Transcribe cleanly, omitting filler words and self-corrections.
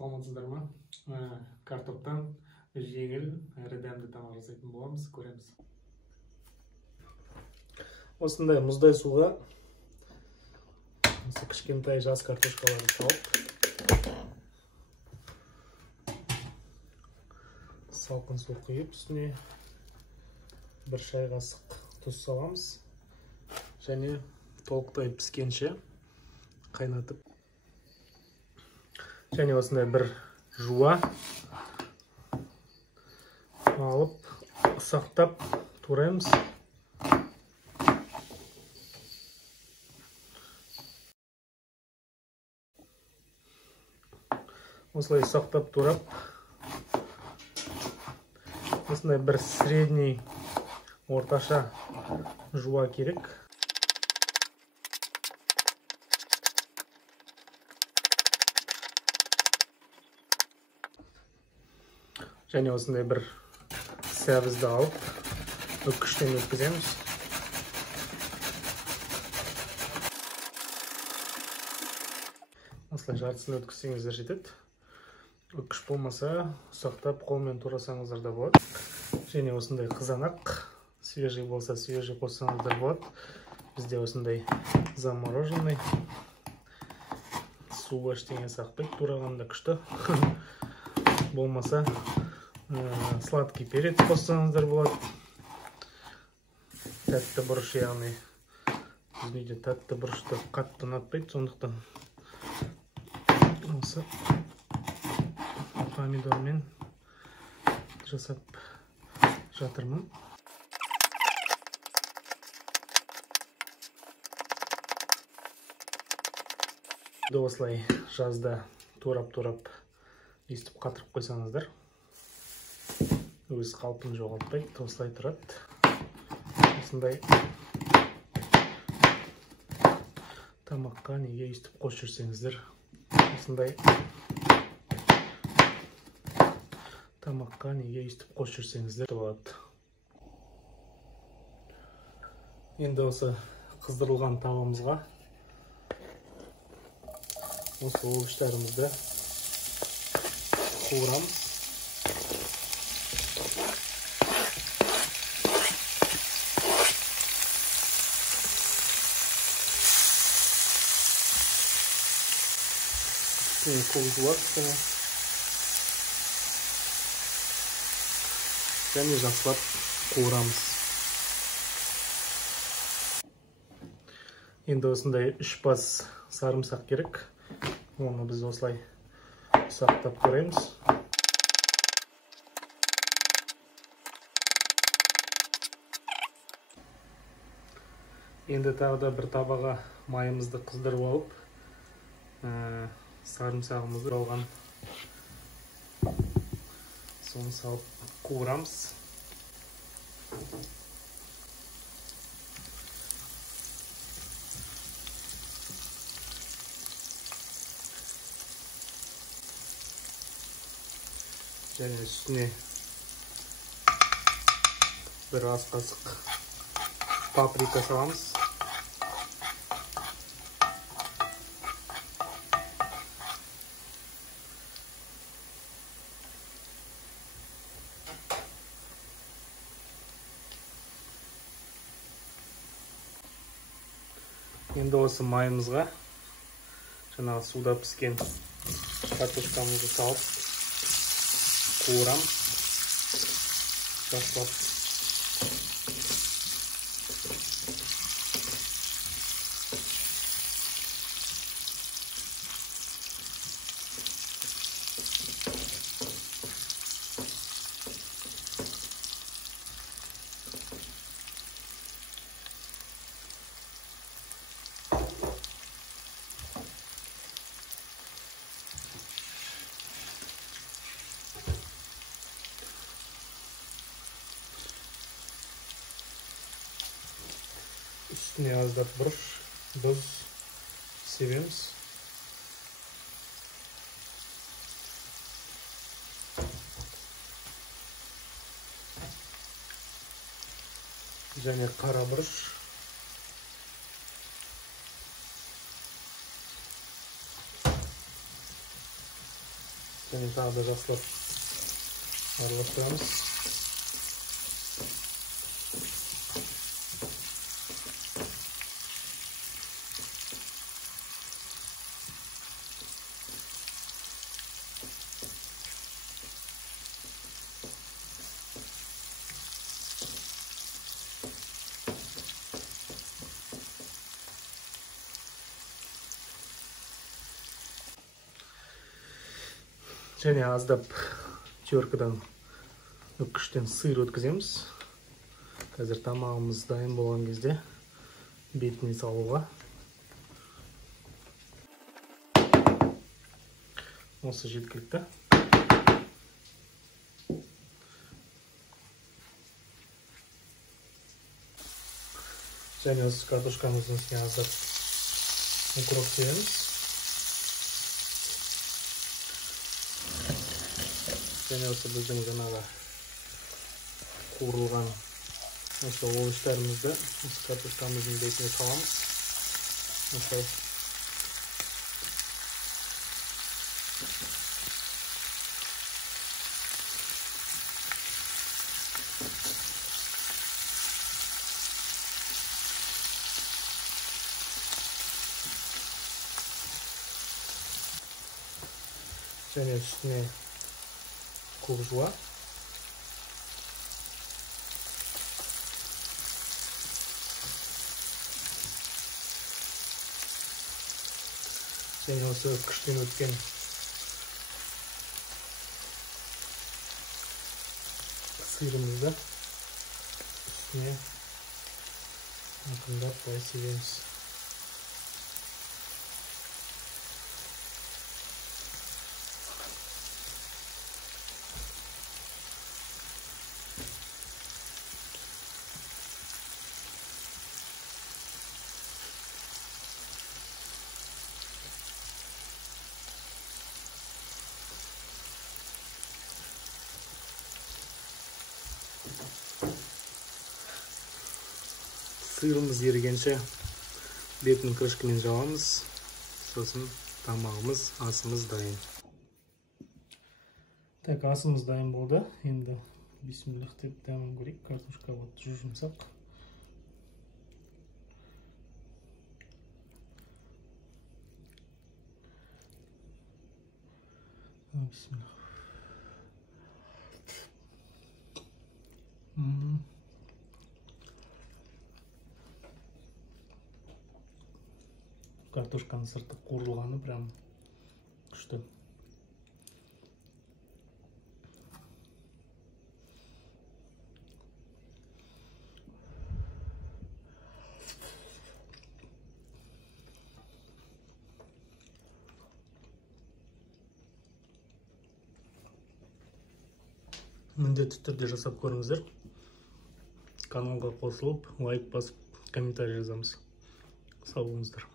Саламатсыздар ма? Картоптан жеңіл әрі дәмді тамақ жасайтын боламыз, көреміз. Осындай мұздай суға кішкентай жас картошкаларды салып, салқын су құйып, үстіне бір шай қасық тұз саламыз және толықтай піскенше қайнатып. Және осындай бір жуа алып, ұсақтап тураймыз. Осылай ұсақтап турап, осындай бір средний орташа жуа керек. Және осындай бір сәбізді алып, үккіштен өткіземіз. Осылай жартысын өткізсеңіздер жетеді. Үккіш болмаса, ұсақтап қолмен турасаңыздар да болады. Және осындай қызанақ, свежий болса, свежий қоссаңыздар болады. Бізде осындай замороженный, суға ештеңе сақпайды, турағанда күшті. Болмаса, сладкий перец қоссаңыздар болады. Тәтті бұрыш, яғни біздің үйде тәтті бұрышты қатты ұнатпайды, сондықтан осы помидормен жасап жатырмын. Осылай жазда турап-турап естіп қатырып қойсаңыздар, өз қалпын жоғалтпайды, осылай тұрады. Осындай тамаққа неге естіп қос жүрсеңіздер, осындай тамаққа неге естіп қос жүрсеңіздер болады. Енді осы қыздырылған табамызға осы овощтарымызды қуырамыз. Қуызуат және жақсылап қуырамыз. Енді осындай 3 бас сарымсақ керек. Оны біз осылай ұсақтап көреміз. Енді тағы да бір табаға майымызды қыздырып алып, сарымсағымызды алған соны салып қуырамыз. Және үстіне бір ас қасық паприка саламыз. Енді осы майымызға жаңағы суда піскен картошкамызды салып қуырамыз. Жақсылап. Üstüne azdап бұрыш, тұз себеміз. Және қара бұрыш. және тағы да жақсылап араластырамыз. Және аздап теркадан үккіштен сыр өткіземіз. Қазір тамағымыз дайын болған кезде бетіне салуға. Осы жеткілікті. Және осы картошкамыздың үстіне аздап укроп себеміз. Және осы біздің жаңағы қуырылған осы овощтарымызды осы картошкамыздың бетіне саламыз. Осылай. Және үстіне көк жуа. Және осы күштен өткен сырымызды үстіне ақындап былай себеміз. Сырымыз ерігенше бетін крышкамен жабамыз. Сосын тамағымыз, асымыз дайын. Так, асымыз дайын болды. Енді бисмиллах деп дәмін көрейік. Картошка вот жұмсақ. Бисмиллах. Картошканың сырты қуырылғаны прям күшті. Міндетті түрде жасап көріңіздер. Каналға қосылып, лайк басып, комментарий жазамыз. Сау болыңыздар.